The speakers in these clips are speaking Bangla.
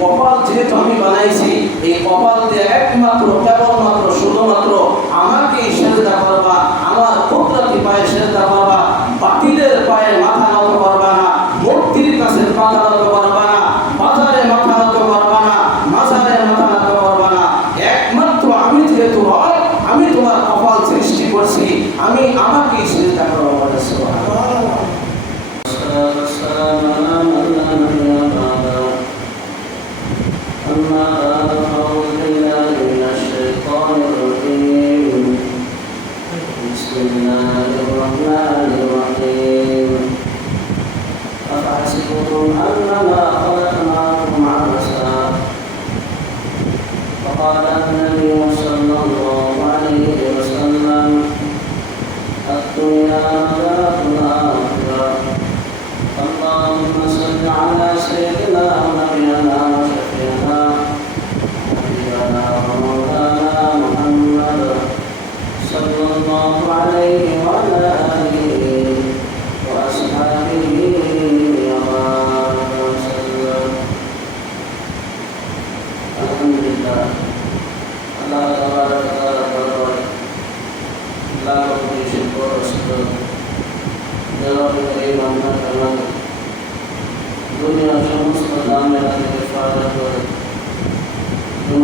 কপাল যেহেতু আমি বানাইছি এই কপাল দিয়ে একমাত্র কেবলমাত্র শুধুমাত্র আমাকে সেজদা فقال النبي صلى الله عليه وسلم الدنيا متاع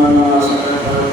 তোমার নাম সাদা করে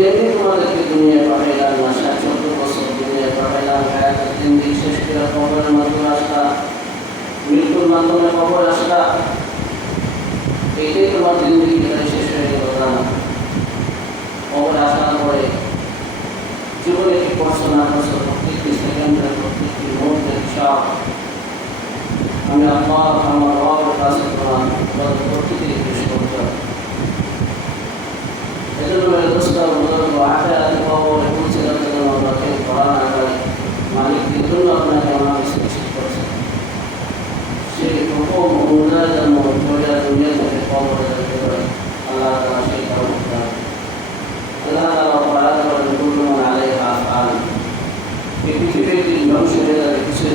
এমনি তোমাদেরকে দুনিয়ায় পাঠাইলাম না ষাট চোদ্দ বছর দুনিয়ায় পাঠাইলাম হায়াতের দিন দিন শেষ করে কবরের মাধ্যমে আসলা মৃত্যুর মাধ্যমে কবর আসলা এইটাই তোমার জিন্দগি এখানে শেষ হয়ে গেল না কবর আসার পরে জীবনে কি করছ, না করছ, প্রত্যেকটি সেকেন্ডের প্রত্যেকটি মুহূর্তের সব আমি আল্লাহ, আমার রবের কাছে তোমার প্রকৃতির পেশ হবে এজন্য মেরে দোস্ত বুজুর্গ আখেরাতে কবর ফুলসিরাতের জন্য আমাকে পড়া না করে মালিকের জন্য আপনাকে আমাকে সৃষ্টি করছে সেই প্রথম অনুদানের জন্য দুনিয়া দুনিয়া থেকে কবরে যেতে পারে আল্লাহ তাআলা সেই কারণ আল্লাহ তাআলা পড়া করেন কুল্লুমান আলাইহা ফান এই পৃথিবীর দিন ধ্বংস হয়ে যাবে কিছুই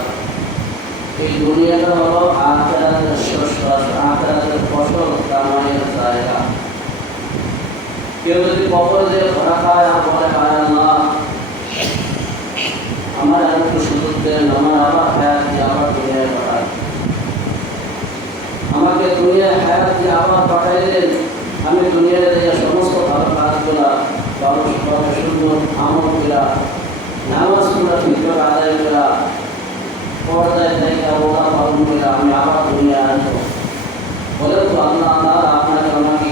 এই দুনিয়াটা হলো জায়গা। কেউ যদি কবর দিয়ে ভরা খায় আর বলে হায় আল্লাহ, আমার একটু সুযোগ দেন আমার আবার হায়াত দিয়ে আবার দুনিয়ায় পাঠায়। আমাকে দুনিয়ায় হায়াত দিয়ে আবার পাঠাইলেন আমি দুনিয়ায় দিয়ে সমস্ত ভালো কাজগুলা, ভালো সুন্দর আমলগুলা নামাজগুলা ঠিকঠাক আদায় করা পর্দায় থেকে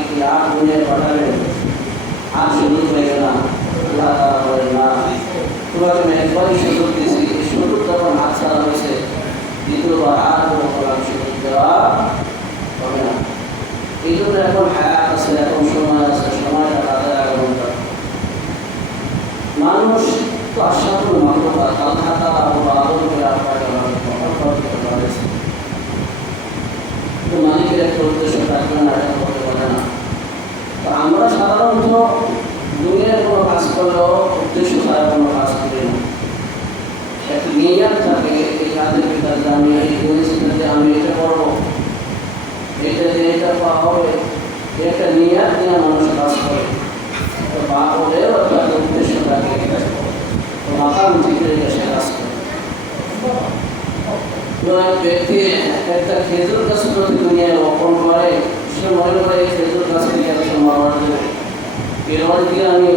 কি আর দুনিয়ায় পাঠাবেন না এই সুযোগ যখন হাত ছাড়া হয়েছে না এখন হায়াত আছে, এখন সময় আছে সময়টা তাদের আগমন করে মানুষ তো আশাপুর মানবতা আল্লাহ তাআলা আল্লাহ আদর করে আপনাকে আমাকে মহব্বত করতে পারেছে তো মালিকের একটা উদ্দেশ্য থাকবে না এটা করতে পারে না তো আমরা সাধারণত দুনিয়ার কোনো কাজ করলেও উদ্দেশ্য ছাড়া কোনো কাজ করি না একটা নিয়াত থাকে এই কাজের ভিতরে আমি এই পরিস্থিতিতে আমি এটা করব এটা পাওয়া হবে একটা নিয়াত নিয়ে মানুষ কাজ করে তো বা হলেও একটা উদ্দেশ্য থাকে তো মাথা রেখে সে কাজ করে। ব্যক্তি একটা খেজুর গাছ প্রতি দুনিয়ায় রোপণ করে, সে মনে করে খেজুর গাছ থেকে একটা মারার দেবে। এরপর দিয়ে আমি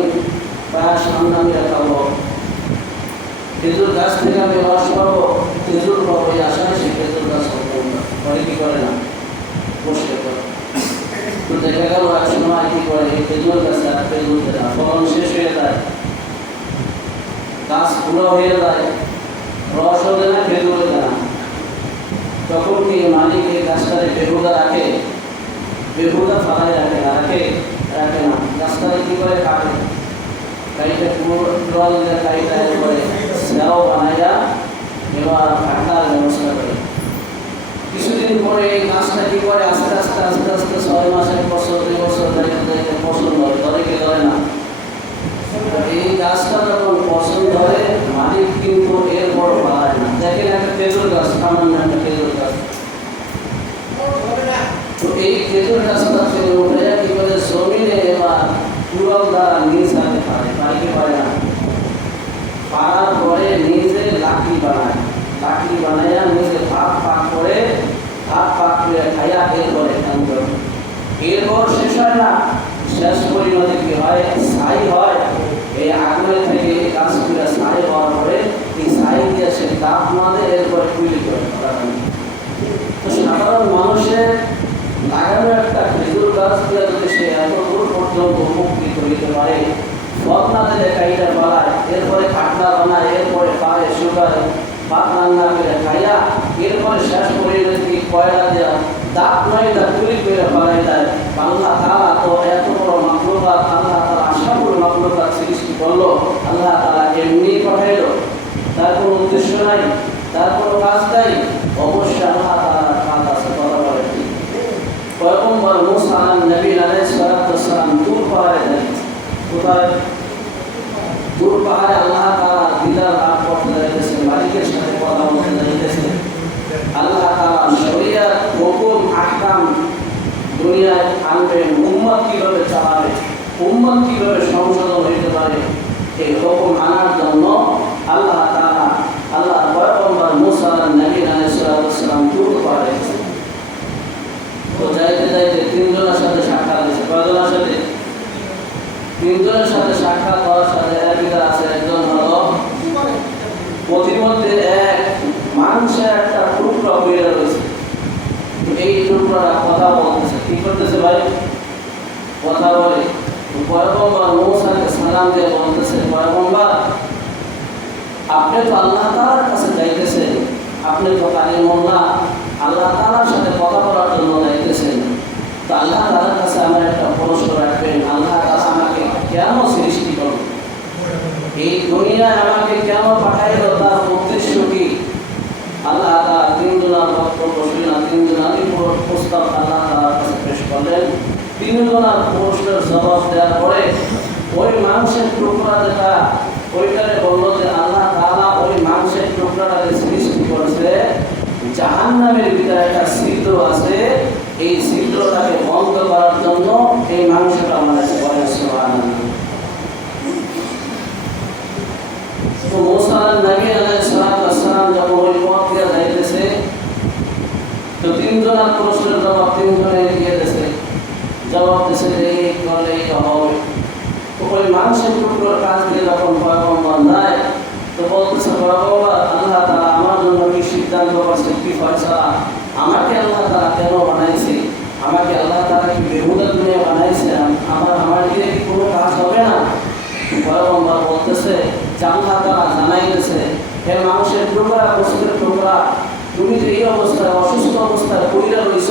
পায়ের সামনে আমি রাখাবো খেজুর গাছ থেকে আমি রস পাবো, খেজুর পাবো, এই আশায় সে খেজুর গাছ করে। কি করে না? বসে করে তো দেখা গেল এক সময় কি করে খেজুর গাছে আর খেজুর দেয় ফলন শেষ হয়ে যায় গাছ পুরো হয়ে যায় রস হলে না খেজুর দেয় না তখন কি মালিক এই গাছটারে বেহুদা রাখে বেহুদা ফালাই রাখে না রাখে রাখে না গাছটারে কি করে কাটে কাইটা পুরো কাইটা করে সেও বানাইয়া এবার কাটার ব্যবস্থা করে। কিছুদিন পরে এই গাছটা কি করে? আস্তে আস্তে আস্তে আস্তে ছয় মাস এক বছর, দুই বছর পছন্দ হয়, ধরে কি ধরে না? এই গাছটা যখন পছন্দ ধরে মালিক কিন্তু এর বড় বাড়ায় না। দেখেন একটা খেজুর গাছ, সামান্য একটা খেজুর গাছ। তো এই খেজুর গাছটা থেকে উঠে কি করে? জমিনে এবার কুড়াল দ্বারা নিজ হাতে পারে পাইকে পারে না? পাড়ার পরে নিজে লাকড়ি বানায়। লাকড়ি বানাইয়া নিজে ভাত পাক করে ভাত পাক করে খাইয়া এরপরে কাম এরপর শেষ হয় না শেষ পরিণতি কি হয়? ছাই হয়। এই আগুনের থেকে এই গাছগুলো ছাই হওয়ার পরে এই ছাই দিয়ে সে তাপ মাঝে এরপরে কুইলি করে তো সাধারণ মানুষের এত দূর পর্যন্ত হইতে পারে এরপরে খাটনা বানায়, এরপরে পায়ে শুকায় ভাত রান্না করে খাইয়া এরপরে শেষ পরিণতি কয়লা দেওয়া দাঁত নয়টা তুলি করে ফেলাই দেয় আল্লাহ তালা তো এত বড় মাকলুকাত আল্লাহ তালা আশা করে মাকলুকাত সৃষ্টি করল আল্লাহ তালা এমনি পাঠাইলো তার কোনো উদ্দেশ্য নাই তার কোনো কাজ নাই অবশ্যই আল্লাহ তালার কাজ আছে কথা বলে ঠিক পয়গম্বর মুসা নবী আলাইহিস সালাতু সালাম দূর পাহাড়ে যাচ্ছে কোথায় দূর পাহাড়ে আল্লাহ তাআলা দিদার লাভ করতে যাইতেছে মালিকের সাথে কথা বলতে যাইতেছে আল্লাহ তাআলা শরীয়ত হুকুম আহকাম দুনিয়ায় আনবে উম্মত চালাবে? উম্মত সংশোধন হইতে পারে? এই আনার জন্য আল্লাহ তাআলা আল্লাহ পয়গম্বর মুসা নবী আলাইহিস সালাতু সালাম দূর পাহাড়ে গেছে তো যাইতে যাইতে তিনজনের সাথে সাক্ষাৎ হয়েছে। কয়জনের সাথে? তিনজনের সাথে সাক্ষাৎ হওয়ার সাথে ভিতরে আছে, একজন হলো প্রতিমধ্যে এক মানুষের একটা টুকরা হয়ে রয়েছে। এই টুকরাটা কথা বলতেছে। কি করতেছে ভাই? কথা বলে পয়গম্বর মৌসাকে সালাম দিয়ে বলতেছে, পয়গম্বর, আপনি তো আল্লাহ তাআলার কাছে যাইতেছেন। আপনি তো কালিমুল্লাহ, আল্লাহ তাআলার সাথে কথা বলার জন্য যাইতেছেন। তো আল্লাহ তাআলার কাছে আমার একটা রাখবেন, আল্লাহ তাআলা আমাকে কেন সৃষ্টি করলেন? এই দুনিয়ায় আমাকে কেন পাঠাইলো? তার উদ্দেশ্য কি? আল্লাহ তিনজনের প্রস্তাব আল্লাহ তাআলার কাছে পেশ করলেন। তিনজনের প্রশ্নের জবাব দেওয়ার পরে ওই মানুষের টুকরা ওইটারে যে আল্লাহ ওই মানুষের টুকরাটাকে সৃষ্টি করেছে। জাহান্নামের ভিতরে একটা ছিদ্র আছে। এই ছিদ্রটাকে বন্ধ করার জন্য এই মানুষটা আমাদের বলে তো তিনজনের প্রশ্নের জবাব তিনজনে দিয়ে জবাব দিয়েছে যে এই হবে তো ওই মানুষের টুকরোর কাজ দিয়ে যখন পয়গম্বর নাই তো বলতেছে পয়গম্বর আল্লাহ তারা আমার জন্য কি সিদ্ধান্ত করছে কি ফয়সালা? আমাকে আল্লাহ তারা কেন বানাইছে? আমাকে আল্লাহ তারা কি বেহুদা দুনিয়া বানাইছে আমার আমার দিয়ে কি কোনো কাজ হবে না? পয়গম্বর বলতেছে যে আল্লাহ তারা জানাইতেছে, হে মানুষের টুকরা বস্তুর টুকরা, তুমি যে এই অবস্থায় অসুস্থ অবস্থায় পড়িয়া রইছ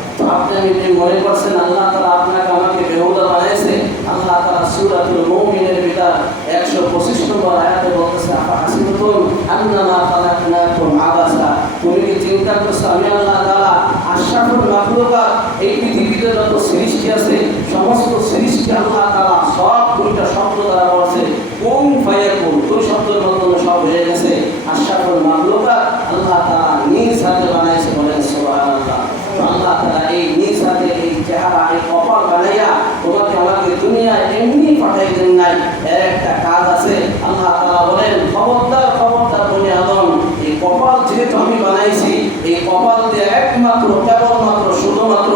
আপনি যদি মনে করছেন আল্লাহ তালা আপনাকে আমাকে বেহুদা বানাইছে আল্লাহ তালা সুরাতুল একশো পঁচিশ নম্বর আয়াতে বলতেছে আপা হাসিবতুম আন্নামা খালাকনাকুম আবাসা? তুমি কি চিন্তা করছ, আমি আল্লাহ তালা আশরাফুল মাখলুকাত, এই পৃথিবীতে যত সৃষ্টি আছে, সমস্ত সৃষ্টি আল্লাহ তারা সব দুইটা শব্দ দ্বারা বলছে কুম ফায়াকুম দুই শব্দের মাধ্যমে সব হয়ে গেছে আশরাফুল মাখলুকাত আল্লাহ তালা নিজ হাতে বানাইছে বলেন সুবহানাল্লাহ আল্লাহ তারা এই নিজ হাতে এই চেহারা এই কপাল বানাইয়া তোমাকে আমাকে দুনিয়ায় এমনি পাঠাই দেন নাই এর একটা কাজ আছে আল্লাহ তারা বলেন খবরদার খবরদার বলে আদম এই কপাল যেহেতু আমি বানাইছি এই কপাল দিয়ে একমাত্র কেবলমাত্র শুধুমাত্র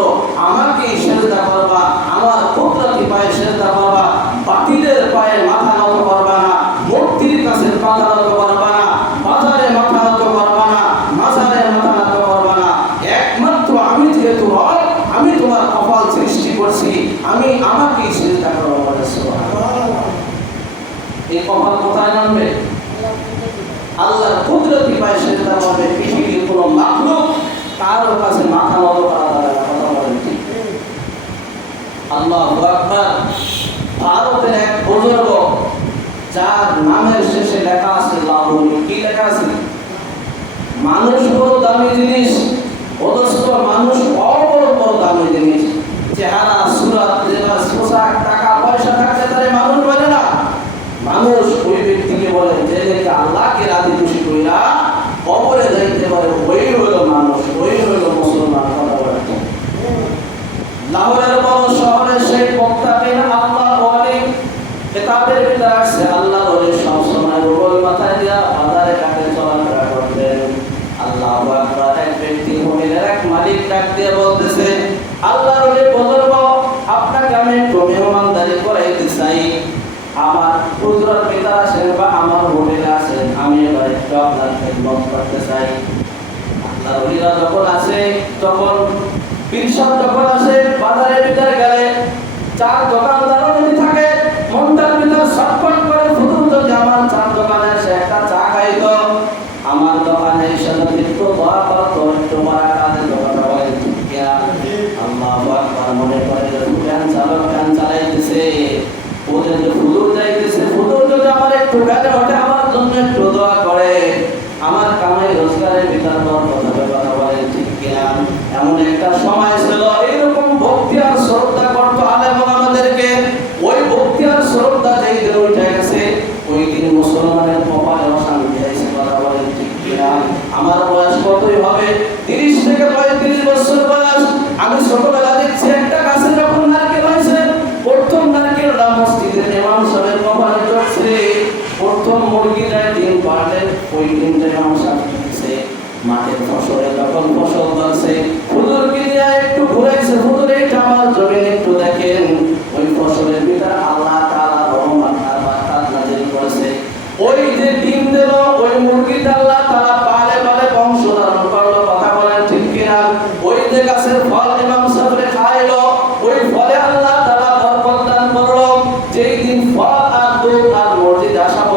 আমাকে সেজদা করবা আমার কুদরতি পায়ে সেজদা করবা বাতিলের পায়ে মাথা নত করবা না মূর্তির কাছে মাথা নত করবা না বাজারে মাথা নত করবা না মাজারে মাথা নত করবা না একমাত্র আমি যেহেতু রব আমি তোমার কপাল সৃষ্টি করছি আমি আমাকেই চিন্তা করব বলে সুবহানাল্লাহ। এই কপাল কোথায় নামবে আল্লাহর কুদরতি পায় সেটা করবে পৃথিবীর কোনো মাখলুক কারও কাছে মাথা নত করা যাবে কথা বলেন আল্লাহ ভারতের এক বুজুর্গ, যার নামের শেষে লেখা আছে লাহুল কি লেখা আছে? মানুষ বড় দামি জিনিস অদস্ত মানুষ অবড় বড় দামি জিনিস। চেহারা, সুরাত, লেবাস, পোশাক, টাকা, পয়সা থাকলে তারে মানুষ বলে না। মানুষ ওই ব্যক্তিকে বলে যে দেখে আল্লাহকে রাজি কবরে যাইতে পারে ওই মানুষ ওই মুসলমান, কথা বলে লাহোরের বড় শহরে সেই আল্লাহ কিতাবের ভিতরে আসছে আল্লাহ ওলি সব সময় রুবল মাথায় দিয়া বাজারে ঘাটে চলাফেরা করতেন। আল্লাহ এক ব্যক্তি মহিলার এক মালিক ডাক দিয়ে বলতেছে আল্লাহ বলব আপনাকে আমি একটু মেহমানদারি করাইতে চাই আমার হুজুরের পিতা আছেন বা আমার হোটেল আছেন আমি এবার একটু আপনার খেদমত যখন আসে তখন পিরসাদ যখন আসে বাজারের ভিতরে গেলে চার দোকানদারও আর মসজিদ আসা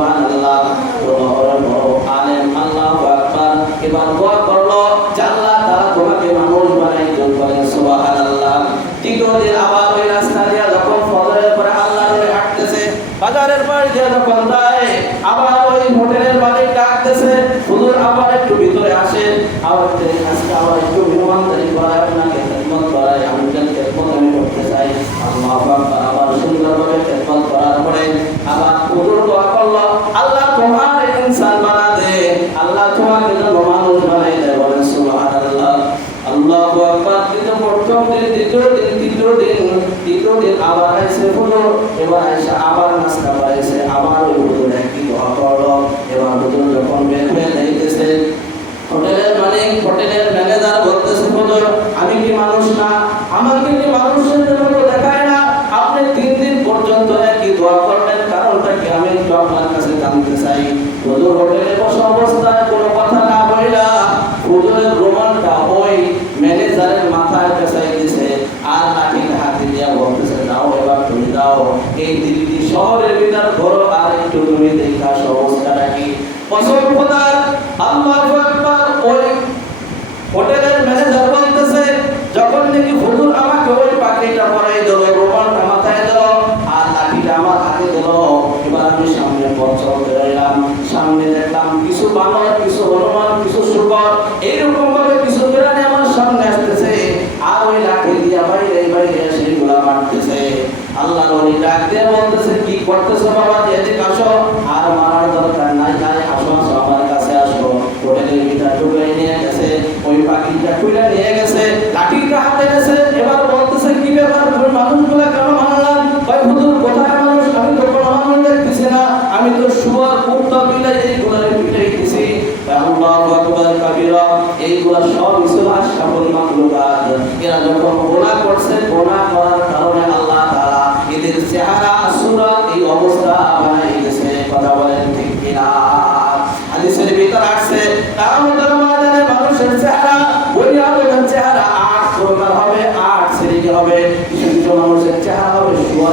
সুবহানাল্লাহ বড় বড় আলেম আল্লাহু আকবার এবার দ্বিতীয় দিন আবার আইসে হলো এবার আইসে আবার নাস্তা পাইছে আবার ওই হুজুর একই অটল এবার হুজুর যখন বের হয়ে যাইতেছে, হোটেলের মালিক, হোটেলের ম্যানেজার বলতেছে হুজুর আমি কি মানুষ না? আমাকে কি মানুষের জন্য দেখায় না? আপনি তিন দিন পর্যন্ত একই দোয়া করলেন কারণটা কি আমি একটু আপনার কাছে জানতে চাই? নতুন হোটেল আল্লাহ নবী ডাক বলতেছে, কি করতেছো বাবা এদিকে আসো। আর মারার দরকার নাই নাই আসো আমার কাছে আসো। হোটেলের গিটা টুকরে নিয়ে গেছে, ওই পাখিটা টুকরে নিয়ে গেছে, লাঠিটা হাতে গেছে এবার বলতেছে, কি ব্যাপার? তুমি মানুষগুলো কেন মানালাম ভাই হুজুর কোথায় মানুষ? আমি তো কোনো মানুষ দেখতেছি না। আমি তো সুবর উত্তর মিলে এই গোলারে পিঠে গেছি। আল্লাহ আকবার কাবিরা, এইগুলা সব ইসলাম সাফল মাকলুকাত এরা যখন গোনা করছে, গোনা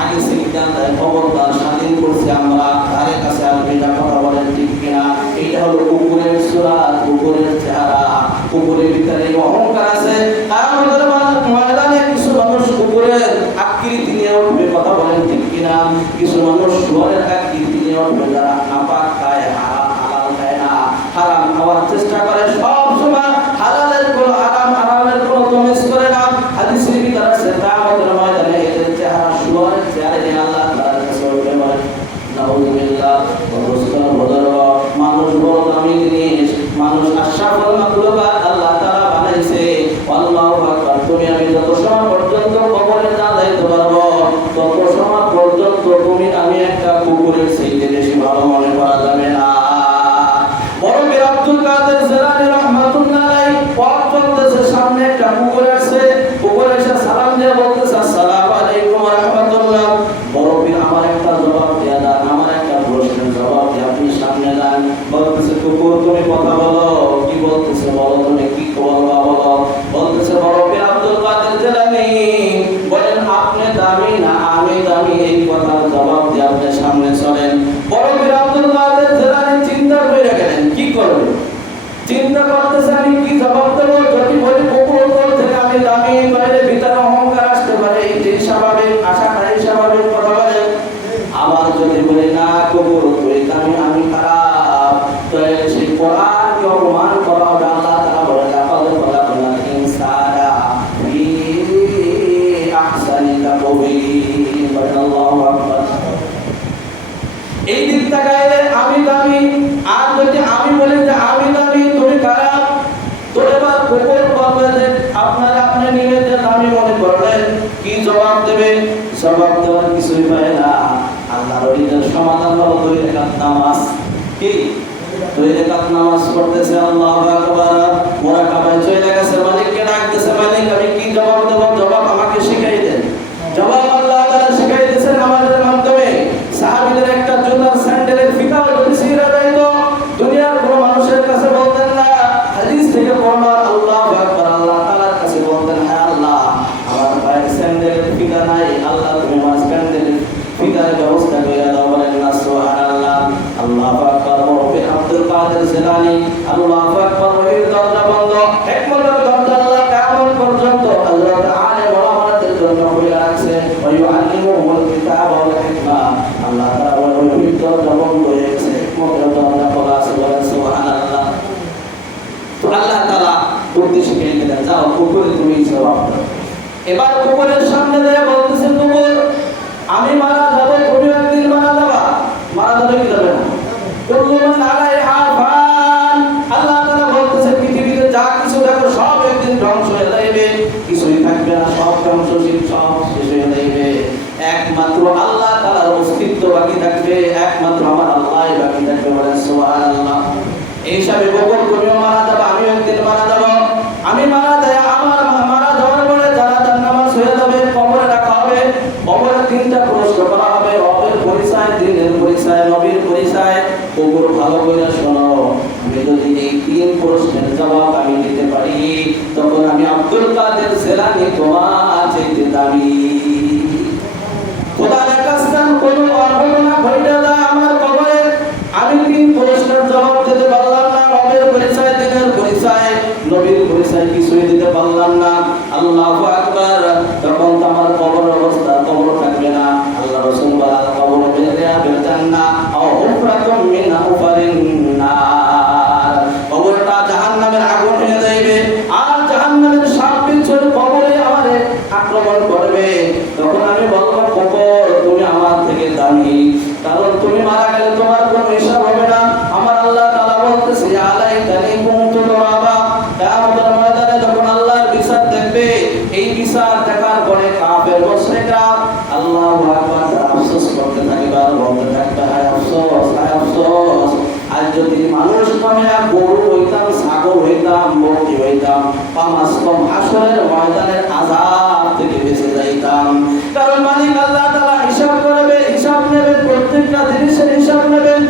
আগে সিলিন্ডার খবরটা স্বাধীন করছি আমরা, তাদের কাছে আসবে এটা কথা বলেন ঠিক কিনা। এইটা হলো কুকুরের সুরাত কুকুরের চেহারা। কুকুরের ভিতরে অহংকার আছে। আর ময়দানে কিছু মানুষ কুকুরের আকৃতি নিয়ে উঠবে, কথা বলেন ঠিক কিনা। কিছু মানুষ সুয়ারের আকৃতি নিয়ে উঠবে, যারা বন্ধনে কি করব মনে করলেন কি জবাব দেবে? জবাব দেওয়ার কিছুই পায় না। আল্লাহর ওইটার সমাধান হলো দুই রেখাত নামাজ। কি? দুই রেখাত নামাজ পড়তেছে আল্লাহ আকবার। ওরা কামাই চলে গেছে, মালিককে ডাকতেছে, মালিক, আমি কি জবাব দেব? জবাব আমাকে শিখাই দেন। জবাব বন্ধ হয়ে গেছে মুখের দরজা খোলা আছে বলেন সোহান আল্লাহ তো আল্লাহ তালা এবার পুকুরের সামনে দেয় ভালো করে শোনো। যদি তিন প্রশ্নের জবাব আমি দিতে পারি, তখন আমি আব্দুল কাদের সেলানি তোমার চাইতে দাবি না আমি না পরিচয় নবীর পরিচয় কিছুই দিতে পারলাম না। আল্লাহ আমরা গরু হইতাম, ছাগল হইতাম মূর্তি হইতাম পামাস্তম আসরের ময়দানের আজাদ থেকে বেঁচে যাইতাম। কারণ মালিক মানে আল্লাহ তাআলা হিসাব করবে, হিসাব নেবে, প্রত্যেকটা জিনিসের হিসাব নেবেন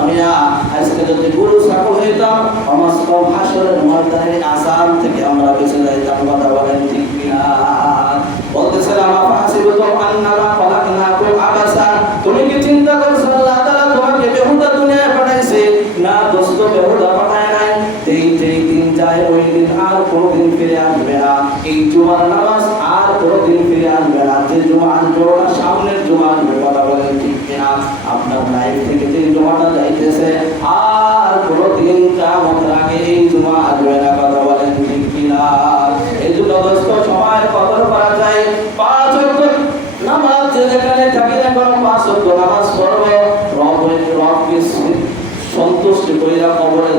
হইয়া আজকে যদি গুরু ছাগল হইতাম চাহিদা করো পাঁচ নামাজ পড়ব রবের রবকে সন্তুষ্ট করিয়া কবরে